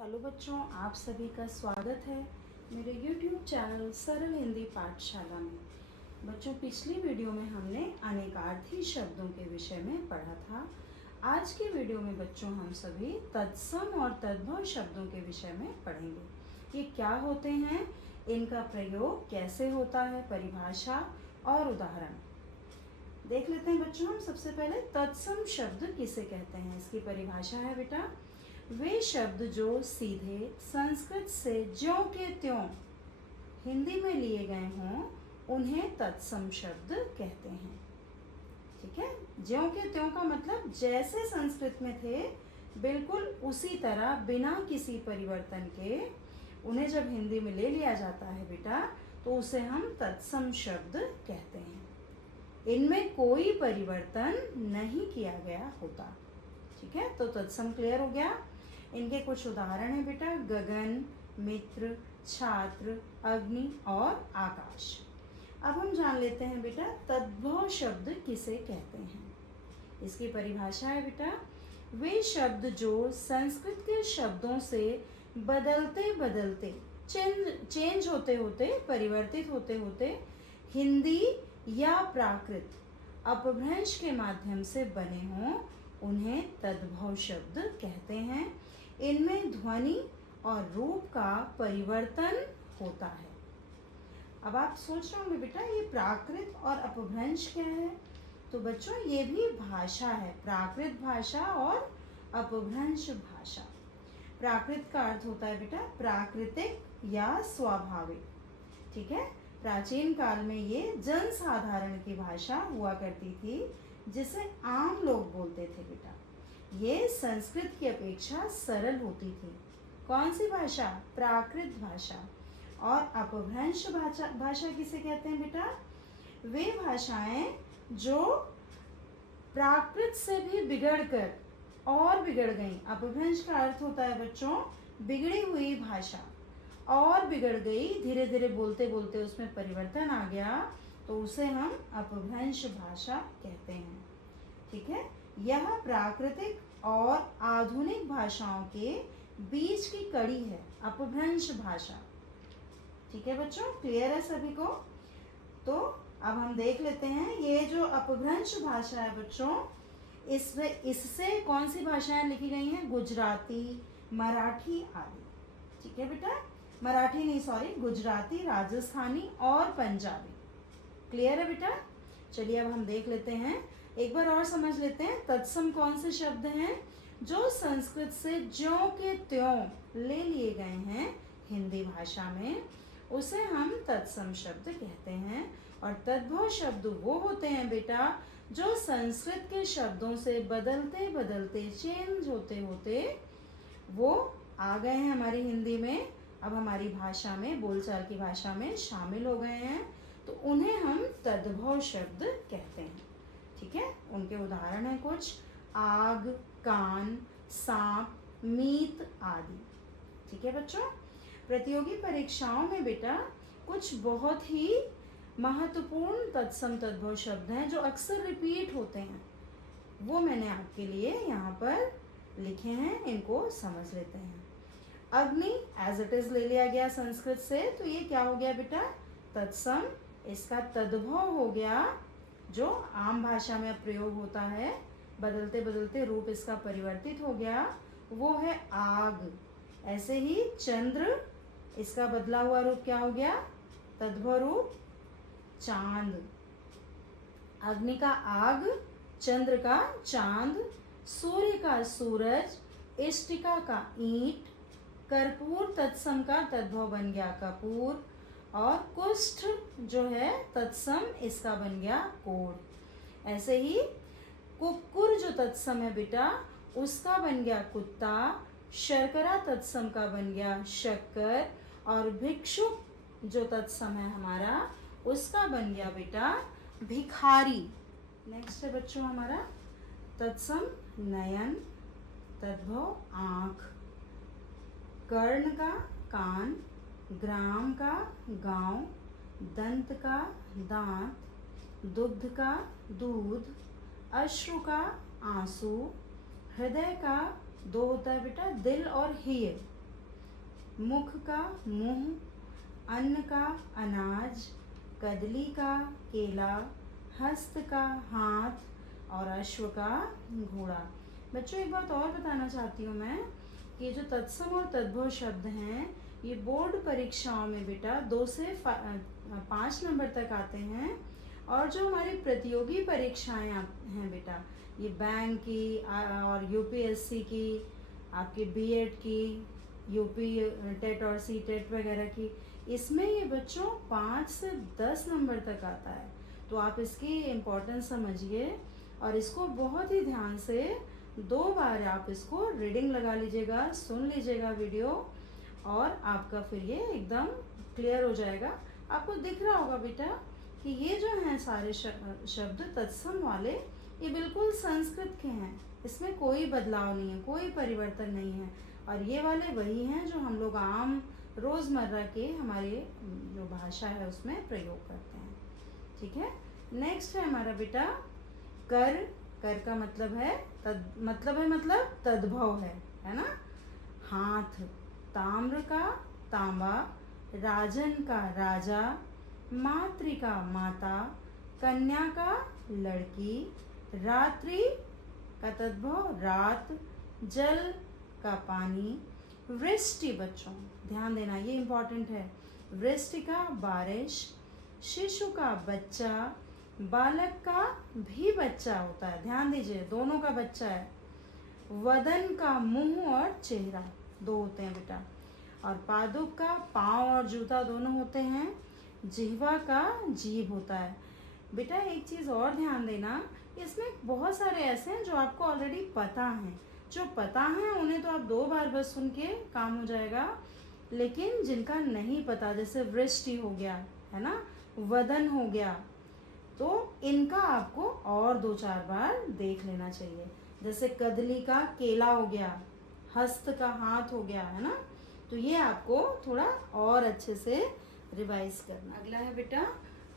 Hello बच्चों, आप सभी का स्वागत है मेरे YouTube चैनल सरल हिंदी पाठशाला में। बच्चों, पिछली वीडियो में हमने अनेकार्थी शब्दों के विषय में पढ़ा था। आज की वीडियो में बच्चों हम सभी तत्सम और तद्भव शब्दों के विषय में पढ़ेंगे। ये क्या होते हैं, इनका प्रयोग कैसे होता है, परिभाषा और उदाहरण देख लेते हैं। बच्चों, हम सबसे पहले तत्सम शब्द किसे कहते हैं, इसकी परिभाषा है बेटा, वे शब्द जो सीधे संस्कृत से ज्यों के त्यों हिंदी में लिए गए हों उन्हें तत्सम शब्द कहते हैं। ठीक है, ज्यों के त्यों का मतलब जैसे संस्कृत में थे बिल्कुल उसी तरह बिना किसी परिवर्तन के उन्हें जब हिंदी में ले लिया जाता है बेटा, तो उसे हम तत्सम शब्द कहते हैं। इनमें कोई परिवर्तन नहीं किया गया होता। ठीक है, तो तत्सम क्लियर हो गया। इनके कुछ उदाहरण हैं बेटा, गगन, मित्र, छात्र, अग्नि और आकाश। अब हम जान लेते हैं बेटा तद्भव शब्द किसे कहते हैं। इसकी परिभाषा है बेटा, वे शब्द जो संस्कृत के शब्दों से बदलते बदलते चेंज होते होते परिवर्तित होते होते हिंदी या प्राकृत अपभ्रंश के माध्यम से बने हों उन्हें तद्भव शब्द कहते हैं। इनमें ध्वनि और रूप का परिवर्तन होता है। अब आप सोच रहे होंगे बेटा ये प्राकृत और अपभ्रंश क्या है, तो बच्चों ये भी भाषा है, प्राकृत भाषा और अपभ्रंश भाषा। प्राकृत का अर्थ होता है बेटा प्राकृतिक या स्वाभाविक। ठीक है, प्राचीन काल में ये जनसाधारण की भाषा हुआ करती थी जिसे आम लोग बोलते थे बेटा। ये संस्कृत की अपेक्षा सरल होती थी। कौन सी भाषा? प्राकृत भाषा। और अपभ्रंश भाषा किसे कहते हैं बेटा? वे भाषाएं जो प्राकृत से भी बिगड़कर और बिगड़ गई। अपभ्रंश का अर्थ होता है बच्चों बिगड़ी हुई भाषा, और बिगड़ गई, धीरे धीरे बोलते बोलते उसमें परिवर्तन आ गया, तो उसे हम अपभ्रंश भाषा कहते हैं। ठीक है, यह प्राकृतिक और आधुनिक भाषाओं के बीच की कड़ी है, अपभ्रंश भाषा। ठीक है बच्चों, क्लियर है सभी को? तो अब हम देख लेते हैं ये जो अपभ्रंश भाषा है बच्चों, इससे कौन सी भाषाएं लिखी गई हैं? गुजराती, मराठी आदि। ठीक है बेटा, मराठी नहीं सॉरी, गुजराती, राजस्थानी और पंजाबी। क्लियर है बेटा? चलिए अब हम देख लेते हैं, एक बार और समझ लेते हैं तत्सम कौन से शब्द हैं जो संस्कृत से ज्यों के त्यों ले लिए गए हैं हिंदी भाषा में, उसे हम तत्सम शब्द कहते हैं। और तद्भव शब्द वो होते हैं बेटा जो संस्कृत के शब्दों से बदलते बदलते चेंज होते होते वो आ गए हैं हमारी हिंदी में, अब हमारी भाषा में, बोलचाल की भाषा में शामिल हो गए हैं, तो उन्हें हम तद्भव शब्द कहते हैं। ठीक है, उनके उदाहरण हैं कुछ, आग, कान, सांप, मीत आदि। ठीक है बच्चों, प्रतियोगी परीक्षाओं में बेटा कुछ बहुत ही महत्वपूर्ण तत्सम तद्भव शब्द हैं जो अक्सर रिपीट होते हैं, वो मैंने आपके लिए यहाँ पर लिखे हैं, इनको समझ लेते हैं। अग्नि एज इट इज ले लिया गया संस्कृत से, तो ये क्या हो गया बेटा? तत्सम। इसका तद्भव हो गया जो आम भाषा में प्रयोग होता है, बदलते बदलते रूप इसका परिवर्तित हो गया, वो है आग। ऐसे ही चंद्र, इसका बदला हुआ रूप क्या हो गया? तद्भव रूप चांद। अग्नि का आग, चंद्र का चांद, सूर्य का सूरज, इष्टिका का ईंट, कर्पूर तत्सम का तद्भव बन गया कपूर, और कुष्ठ जो है तत्सम इसका बन गया कोढ़। ऐसे ही कुक्कुर जो तत्सम है बेटा उसका बन गया कुत्ता, शर्करा तत्सम का बन गया शक्कर, और भिक्षुक जो तत्सम है हमारा उसका बन गया बेटा भिखारी। नेक्स्ट है बच्चों हमारा तत्सम नयन, तद्भव आँख, कर्ण का कान, ग्राम का गांव, दंत का दांत, दुग्ध का दूध, अश्रु का आंसू, हृदय का दो होता है बेटा दिल और हीर, मुख का मुंह, अन्न का अनाज, कदली का केला, हस्त का हाथ और अश्व का घोड़ा। बच्चों एक बात और बताना चाहती हूँ मैं कि ये जो तत्सम और तद्भव शब्द हैं ये बोर्ड परीक्षाओं में बेटा 2 से 5 नंबर तक आते हैं। और जो हमारी प्रतियोगी परीक्षाएं हैं बेटा, ये बैंक की और यूपीएससी की, आपके बीएड की, यूपी टेट और सी टेट वगैरह की, इसमें ये बच्चों 5 से 10 नंबर तक आता है। तो आप इसकी इम्पोर्टेंस समझिए और इसको बहुत ही ध्यान से 2 बार आप इसको रीडिंग लगा लीजिएगा, सुन लीजिएगा वीडियो, और आपका फिर ये एकदम क्लियर हो जाएगा। आपको दिख रहा होगा बेटा कि ये जो हैं सारे शब्द तत्सम वाले, ये बिल्कुल संस्कृत के हैं, इसमें कोई बदलाव नहीं है, कोई परिवर्तन नहीं है। और ये वाले वही हैं जो हम लोग आम रोज़मर्रा के हमारे जो भाषा है उसमें प्रयोग करते हैं। ठीक है, नेक्स्ट है हमारा बेटा कर। कर का मतलब है मतलब तद्भव है ना। हाथ, ताम्र का तांबा, राजन का राजा, मातृका माता, कन्या का लड़की, रात्रि का तद्भव रात, जल का पानी, वृष्टि बच्चों ध्यान देना ये इम्पोर्टेंट है, वृष्टि का बारिश, शिशु का बच्चा, बालक का भी बच्चा होता है, ध्यान दीजिए दोनों का बच्चा है, वदन का मुंह और चेहरा 2 होते हैं बेटा, और पादुक का पाँव और जूता दोनों होते हैं, जिह्वा का जीभ होता है। बेटा एक चीज़ और ध्यान देना, इसमें बहुत सारे ऐसे हैं जो आपको ऑलरेडी पता हैं, जो पता हैं उन्हें तो आप 2 बार बस सुन के काम हो जाएगा, लेकिन जिनका नहीं पता, जैसे वृष्टि हो गया है ना, वदन हो गया, तो इनका आपको और 2-4 बार देख लेना चाहिए। जैसे कदली का केला हो गया, हस्त का हाथ हो गया, है ना, तो ये आपको थोड़ा और अच्छे से रिवाइज करना। अगला है बेटा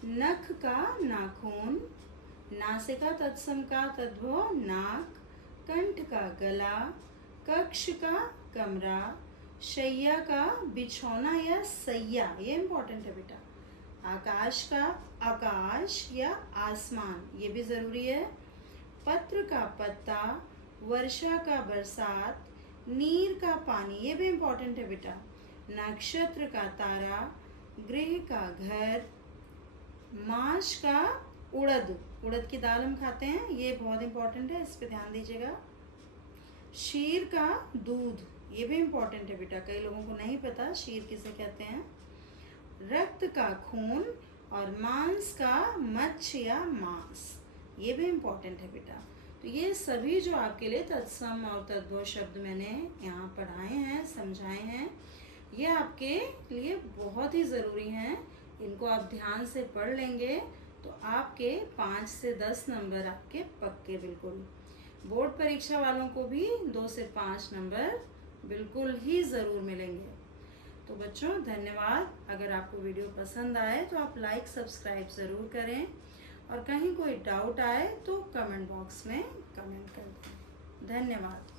नख का नाखून, नासिका तत्सम का तद्भव नाक, कंठ का गला, कक्ष का कमरा, शैया का बिछौना या सैया, ये इम्पोर्टेंट है बेटा, आकाश का आकाश या आसमान, ये भी ज़रूरी है, पत्र का पत्ता, वर्षा का बरसात, नीर का पानी, ये भी इम्पोर्टेंट है बेटा, नक्षत्र का तारा, गृह का घर, माश का उड़द, उड़द की दाल हम खाते हैं, ये बहुत इम्पोर्टेंट है, इस पे ध्यान दीजिएगा, शीर का दूध, ये भी इम्पोर्टेंट है बेटा, कई लोगों को नहीं पता शीर किसे कहते हैं, रक्त का खून और मांस का मच्छ या मांस, ये भी इम्पोर्टेंट है बेटा। तो ये सभी जो आपके लिए तत्सम और तद्भव शब्द मैंने यहाँ पढ़ाए हैं, समझाए हैं, ये आपके लिए बहुत ही ज़रूरी हैं। इनको आप ध्यान से पढ़ लेंगे तो आपके 5 से 10 नंबर आपके पक्के बिल्कुल। बोर्ड परीक्षा वालों को भी 2 से 5 नंबर बिल्कुल ही ज़रूर मिलेंगे। तो बच्चों धन्यवाद। अगर आपको वीडियो पसंद आए तो आप लाइक सब्सक्राइब ज़रूर करें, और कहीं कोई डाउट आए तो कमेंट बॉक्स में कमेंट कर दें। धन्यवाद।